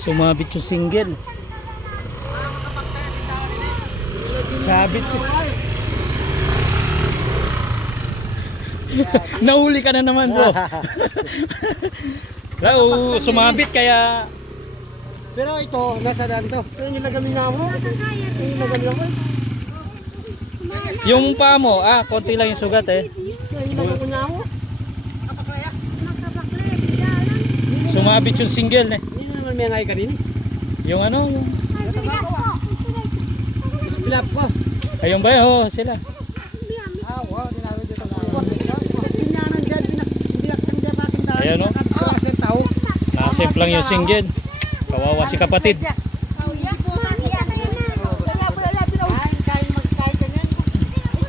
Sumabit yung single. Sabit. Nahuli ka na naman bro. Sumabit kaya. Pero ito, nasa daan to. Ito yung nilagamin nga mo. Ito yung nilagamin ako. Yung paa mo, konti lang yung sugat eh. Ito yung nilagamin nga mo. Sumabit yung single eh. Hindi naman may ngay ka rin eh. Yung ano, yung... Spilap ko. Ayun ba yun? Sila. Wow, dinawin dito. Pinyanan dyan, binaksan dyan sa ating daan. Ayan o. Nasimp lang yung single. Kawawa si kapatid.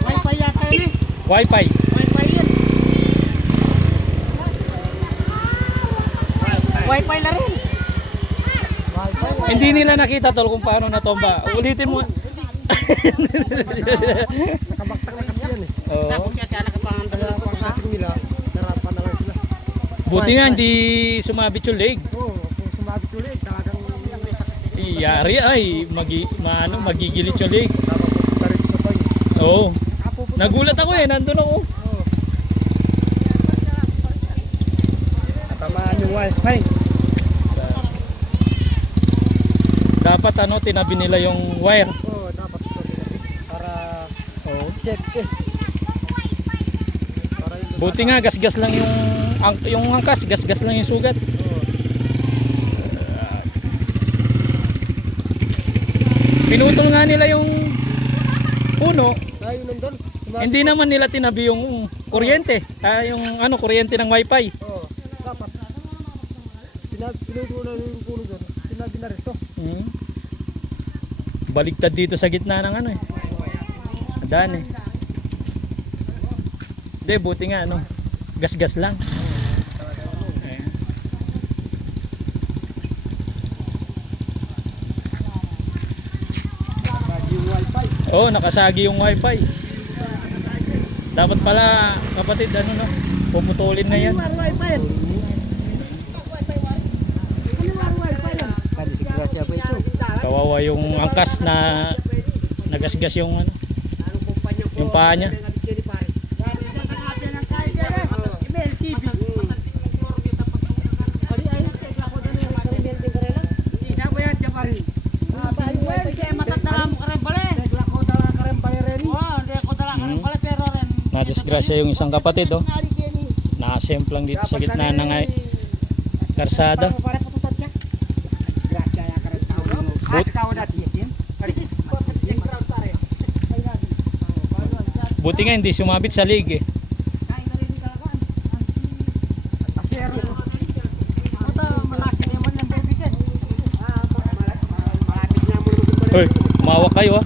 Wi-Fi yata yun eh. Wi-Fi. Wi-Fi yun. Wi-Fi na rin. Hindi nila nakita tol kung paano natomba. Ulitin mo. Nakabaktak na kasi yan eh. Oo. Kaya pagdating nila, narapan na lang sila. Buti nga hindi sumabit yung leg. Oo, kung sumabit ulit, talagang Iyari ay magigilit yung leg. napapunta rin sa bay. Oo. Nagulat ako eh, nandun ako. Tamaan yung wifi. Dapat tinabi nila yung wire. Oo, dapat ito para check eh. Para yung Buti nga gasgas lang yung angkas, gasgas lang yung sugat. Pinutol nga nila yung puno. tayo nandun. Hindi naman nila tinabi yung kuryente. Yung kuryente ng wifi. Oo, dapat. Pinutulan yung puno doon. Sinabi na rin ito. Baligtad dito sa gitna ng daan eh. Hindi, buti nga gasgas lang. Ayan. Yung wifi. Oo, nakasagi yung wifi. Dapat pala kapatid puputulin na yan. Ano wifi yan? Ano wifi yan? Kadisigrasya pa ito. Kawawa yung angkas na nagasgas yung paa niya. Nadisgrasya yung isang kapatid Nasemp lang dito sa gitna ng karsada. Buti nga hindi sumabit sa lig eh. Hoy, umawak kayo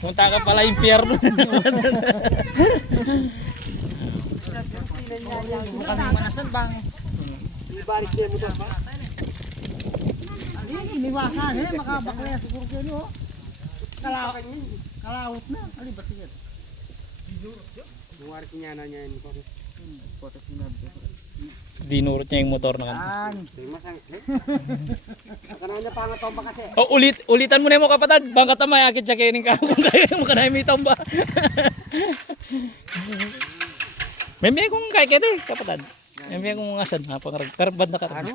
Punta ka pala impyerno. Manasan bang? Ibalik din mo doon ba? Iniwasan makabaklaya siguro kayo no. Kalawot na. Ali ba sige? Buwar niya na niya ini ko. Foto sinabi ko. Dinurot niya yung motor na Masang. Kananya pangatomba kasi. Ulitan mo na mo kapatid. Bangka tamay akit siya kinin ka kung kaya mo kanay may tomba. May kung kaya kete kapatid. May kung asan karbad na karab.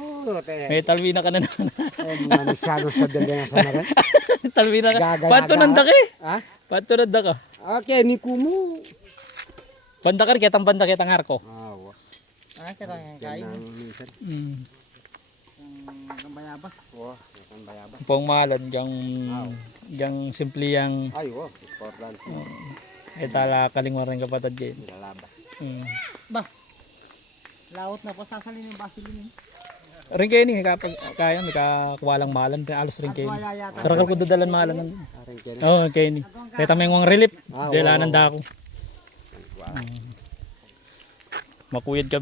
May talwi na ka na naman. Mga masyado sa dali na sa naran. Talwi na ka. Pato nanda ka eh. Ha? Pato nanda ka. Okay, ni kumu. Bandakar kitang bandakitang arko. Kita yang kain. Ang bayabas. Ang bayabas. Pong malan yang simple yang Ay, Portland. itala kalingwaran kapatid din. Lalabas. Ba. Laot na po sasalin yung basilin. Rin kayo ni kapag kaya may kakuwalang malan, alos rin kayo. Karakal ko dadalan malan. Oo, kayo ni. Kaya tamay ngwang relief. Dila nanda ako. Makuyad ka.